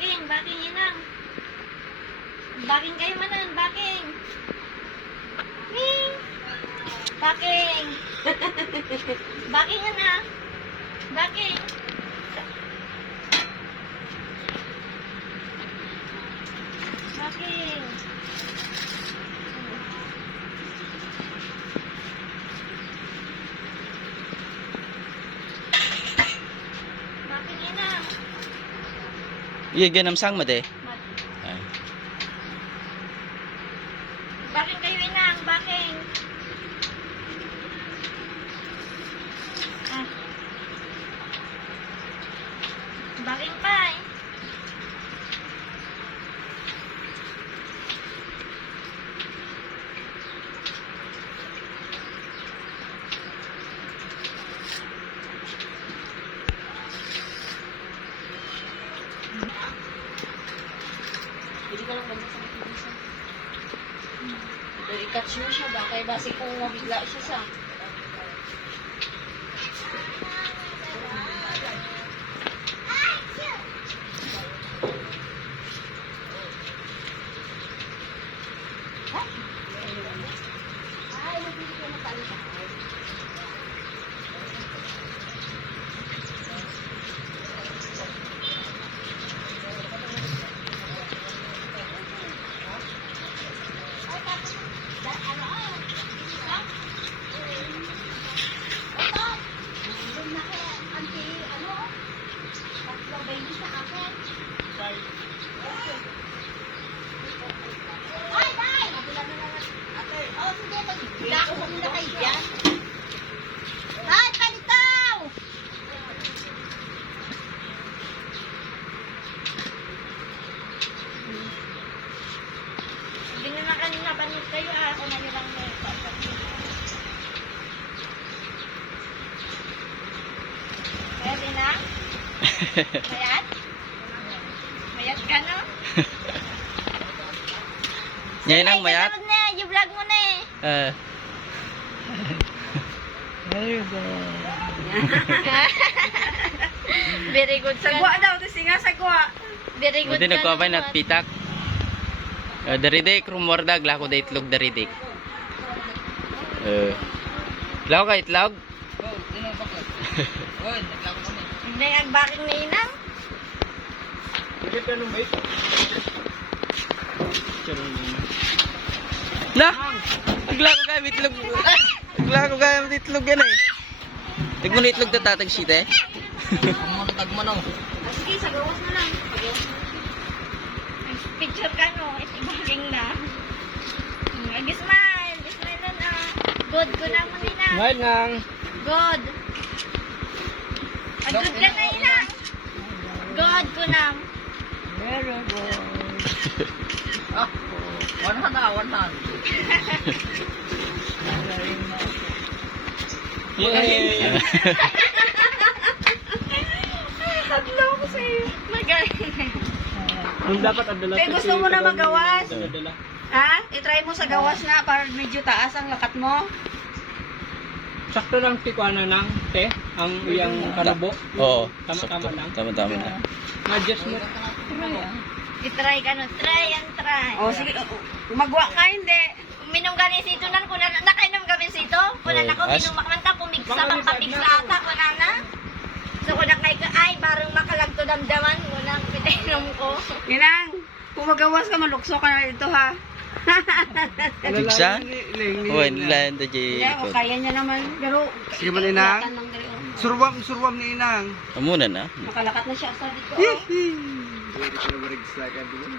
Baking, baking inang. Baking kayo manan, baking. Ning. Baking. Baking na. Baking. Baking. Baking inang. Iya ganam sang made. Ay. Baking kayo inang, baking. Ah. Baking pa eh. Hindi ko lang banda sa matibisa. Pero i-catch mo siya ba? Kaya basi kung mabigla siya sa... Hindi nyo na kanina panit kayo ah. Ako na nyo lang may Mayat ina? Mayat? Mayat ka no? Yan ang mayat. Ay, na, yung vlog mo na eh. Very good. Sagwa daw, kasi nga sagwa. Very good. Buti ka nagkuha naman. na pitak. Daridik rumordag lako da itlog daridik. Itlog ka itlog? Hindi ang baking na inang. Lah, naglako kayo itlog. Naglako kayo itlog yan eh. Tigmo na itlog na tatag sheet eh. Tagmo na. Ah, sige, sa gawas na lang. Picture ka no, baking na. Gismile. Gismile na na. Good ko na mo nina. Ngayon nang. Good. Ah, good ka na inang. Good ko na. Very good. Ah, 100 na, 100. Yay! Hadlo ko sa'yo. Magaling. Kung dapat adala. Eh, gusto mo na magawas? Ha? I-try mo sa gawas na para medyo taas ang lakat mo. Sakto lang si Kuana nang te, ang iyang karubo. Oo. Tama-tama lang. Tama-tama lang. Ma-adjust mo. I-try ka no. Try and try. O, sige. Magwa ka, hindi. Minom ka ni sito nan. Kuna nakainom ka min sito. Kuna na ko As- minom makmanta pumigsa pang papigsa ata. Kuna na. So kuna kay ka ay bareng makalagto damdaman. Kuna pitainom ko. Ginang, kung magawas ka, malukso ka na dito, ha? Tigsa? Oh, inland da Hindi, jay. o kaya niya naman. Pero, Sige man, Inang. iingatan lang dali, oh. Surwam ni Inang. Amuna na. Makalakat na siya sa dito. Oh. Hindi ko na marigsa ka doon.